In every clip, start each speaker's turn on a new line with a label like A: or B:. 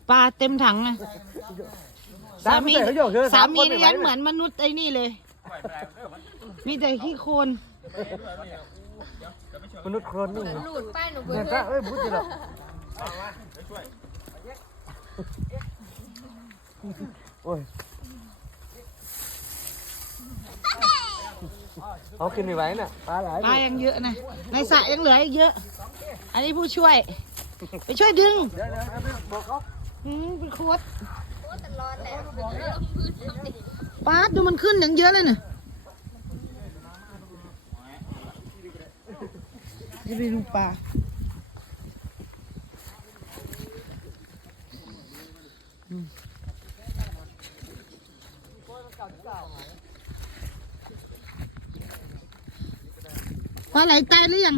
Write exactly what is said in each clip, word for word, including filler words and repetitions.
A: ปลาเต็มถังนะสามีสามีเลี้ยงเหมือนมนุษย์ไอ้นี่เลยมีแต่ขี้โคลน
B: มนุษย์โคลนนี่
C: หลุดไปหนูเบื่อ
B: เนี่ยเอ้ยพูดจะหรอโอ้ยเขากินไม่ไหวน่ะปลาหลาย
A: ปลายังเยอะนะในสระยังเหลืออีกเยอะอันนี้ผู้ช่วยไปช่วยดึง
B: เดี๋ยวเดี๋ยวบอกเขา
A: อืมเป็นโค้ด
C: โคตรตลอดแล้ว
A: ปลาดูมันขึ้นอย่างเยอะเลยเนี่ยจะไปดูปลาปลาไหลตายหรือยัง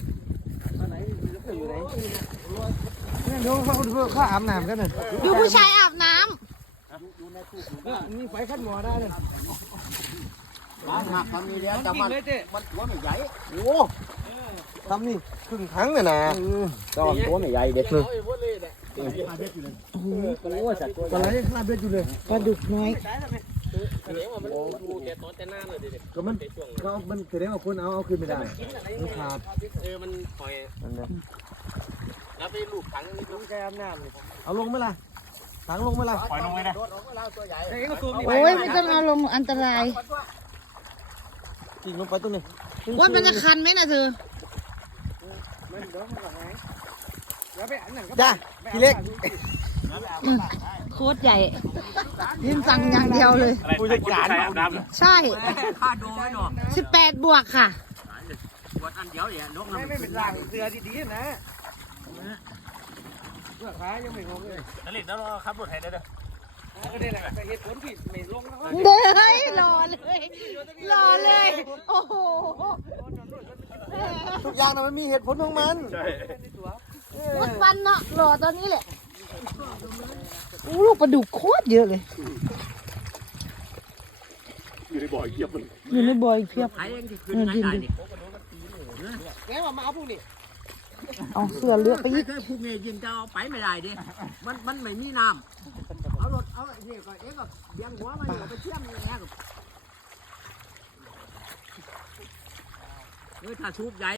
B: อยู่ไหนเนี่ยดูเขาดูเขาอาบน้ำกันน่ะ
A: ดูผู้ชายอาบน้
B: มีไฟขั้นหมอได้เลย
D: ปลาหักทำนี่แล้วแต่มันมันตัวไม่ใหญ่
B: โอ้ทำนี่ครึ่งถังเลยนะ
D: ก็ตัวไม่ใหญ่เด็ดเลย
B: โอ้โหปลาไหลข้าเบ็ดอยู่เลย
A: ำปลาดุกน้อย
B: ก็มันก็มันแสดงว่าคนเอาเอาคืนไม่ได้มันขาด
D: เออมันปล่อย
B: นั่นแหละ
D: แล้วไปลูกถังนี่ลูก
B: ใจอาบน้ำเลยเอาลงไหมล่ะถังลงไหมล่ะ
D: ปล่อยลงไปนะ
A: โอ้ยไม่ต้องเอาลงอันตราย
B: กิ่งลงไปตรงนี้
A: ว่ามันจะคันไหมนะเธอ
B: จ้าพี่เล็ก
A: อืมโคตรใหญ่ยินสั่งอย่างเดียวเลย
B: ผู้จัดการ
A: ใช่
D: ค่าดูไว้หน่อย
A: สิบแปดบวกค่ะ
D: ปวดอันเดียวเนี่ยนก
B: ไม่ไม่เป็นร่างเสือดีๆนะเสื้อขายังไม่งงเลย
D: นั่นแหละแล้วขับรถให้ได้เด้อ
B: ก็ได้แหละแต่เหตุผลผิดไม่ลงแล้ว
A: เด้ยรอเลยรอเลย โอ้โห
B: ทุกอย่างนะมันมีเหตุผลของมันใช่
A: วัดวันเนาะรอตอนนี้แหละโอ้ลูกปลาดุกโคตรเยอะเลย
D: อยู่ในบ่อยเกียบมัน
A: อยู่ในบ่อยเพียบ
D: ไอ้เองที่ขึ้นง่ายๆนี่
B: แล้วมาเอาพวกนี้
A: เอาเสื้อเลือกไปอีก
D: เคยพูดเมย์ยิงจะเอาไปไม่ได้ดิมันมันไม่มีน้ำเอารถเอาไอ้นี่ก็เองก็เบี่ยงหัวมันอยู่ไปเชื่อมอย่างเงี้ยกับเออถ้าชุบใหญ่